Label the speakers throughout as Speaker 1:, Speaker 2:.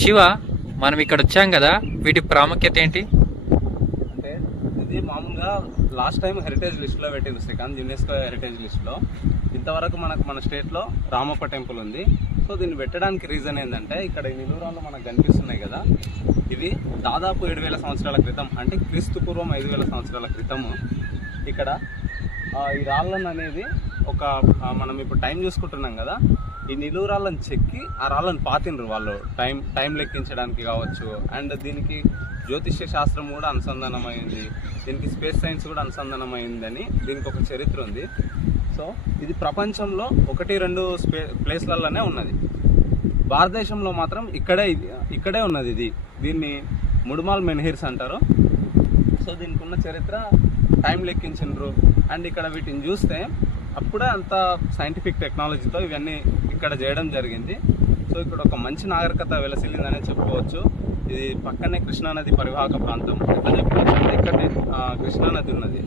Speaker 1: శివ మనం ఇక్కడ వచ్చాం కదా వీటి ప్రాముఖ్యత ఏంటి?
Speaker 2: అంటే ఇది మామూలుగా లాస్ట్ టైం హెరిటేజ్ లిస్ట్లో పెట్టింది శ్రీకాంత్ యునెస్కో హెరిటేజ్ లిస్ట్లో ఇంతవరకు మనకు మన స్టేట్లో రామప్ప టెంపుల్ ఉంది. సో దీన్ని పెట్టడానికి రీజన్ ఏంటంటే ఇక్కడ ఈ నిలువురాళ్ళు మనకు కనిపిస్తున్నాయి కదా. ఇవి దాదాపు ఏడు వేల సంవత్సరాల క్రితం అంటే క్రీస్తు పూర్వం ఐదు వేల సంవత్సరాల క్రితము. ఇక్కడ ఈ రాళ్ళను అనేది ఒక మనం ఇప్పుడు టైం చూసుకుంటున్నాం కదా. ఈ నిలువు రాళ్ళని చెక్కి ఆ రాళ్ళను పాతిండ్రు వాళ్ళు. టైం టైం లెక్కించడానికి కావచ్చు. అండ్ దీనికి జ్యోతిష్య శాస్త్రం కూడా అనుసంధానమైంది. దీనికి స్పేస్ సైన్స్ కూడా అనుసంధానమైందని దీనికి ఒక చరిత్ర ఉంది. సో ఇది ప్రపంచంలో ఒకటి రెండు స్పే ప్లేస్లలోనే ఉన్నది. భారతదేశంలో మాత్రం ఇక్కడే ఇది ఇక్కడే ఉన్నది ఇది. దీన్ని ముడుమాల్ మెన్హిర్స్ అంటారు. సో దీనికి ఉన్న చరిత్ర టైం లెక్కించిండ్రు. అండ్ ఇక్కడ వీటిని చూస్తే అప్పుడే అంత సైంటిఫిక్ టెక్నాలజీతో ఇవన్నీ ఇక్కడ చేయడం జరిగింది. సో ఇక్కడ ఒక మంచి నాగరికత వెలసిల్లిందనే చెప్పుకోవచ్చు. ఇది పక్కనే కృష్ణానది పరివాహక ప్రాంతం ఎట్లా చెప్పుకోవచ్చు అంటే కృష్ణానది ఉన్నది.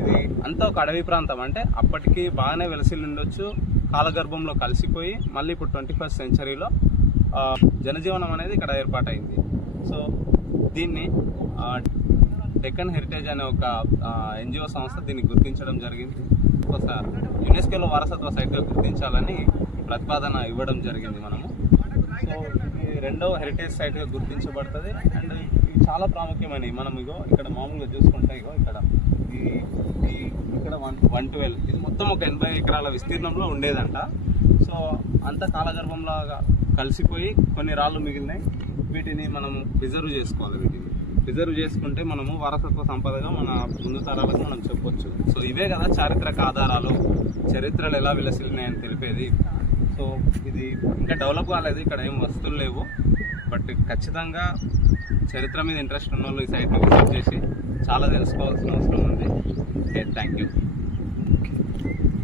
Speaker 2: ఇది అంతా ఒక అడవి ప్రాంతం. అంటే అప్పటికి బాగానే వెలసిల్లి ఉండొచ్చు కాలగర్భంలో కలిసిపోయి మళ్ళీ ఇప్పుడు ట్వంటీ ఫస్ట్ సెంచరీలో జనజీవనం అనేది ఇక్కడ ఏర్పాటైంది. సో దీన్ని డెక్కన్ హెరిటేజ్ అనే ఒక ఎన్జిఓ సంస్థ దీన్ని గుర్తించడం జరిగింది. ఒకసారి యునెస్కోలో వారసత్వ సైట్గా గుర్తించాలని ప్రతిపాదన ఇవ్వడం జరిగింది మనము. సో ఇది రెండవ హెరిటేజ్ సైట్గా గుర్తించబడుతుంది. అండ్ ఇది చాలా ప్రాముఖ్యమైనవి. మనం ఇగో ఇక్కడ మామూలుగా చూసుకుంటే ఇగో ఇక్కడ ఈ ఇక్కడ వన్ వన్ ట్వెల్వ్ ఇది మొత్తం ఒక ఎనభై ఎకరాల విస్తీర్ణంలో ఉండేదంట. సో అంత కాలగర్భంలాగా కలిసిపోయి కొన్ని రాళ్ళు మిగిలినాయి. వీటిని మనం రిజర్వ్ చేసుకోవాలి వీటిని. రిజర్వ్ చేసుకుంటే మనము వారసత్వ సంపదగా మన ముందు తరాలకు మనం చెప్పొచ్చు. సో ఇవే కదా చారిత్రక ఆధారాలు చరిత్రలు ఎలా విలసిల్లినాయని తెలిపేది. సో ఇది ఇంకా డెవలప్ కాలేదు ఇక్కడ ఏం వస్తువులు లేవు. బట్ ఖచ్చితంగా చరిత్ర మీద ఇంట్రెస్ట్ ఉన్న వాళ్ళు ఈ సైట్ని విజిట్ చేసి చాలా తెలుసుకోవాల్సిన అవసరం ఉంది. Thank you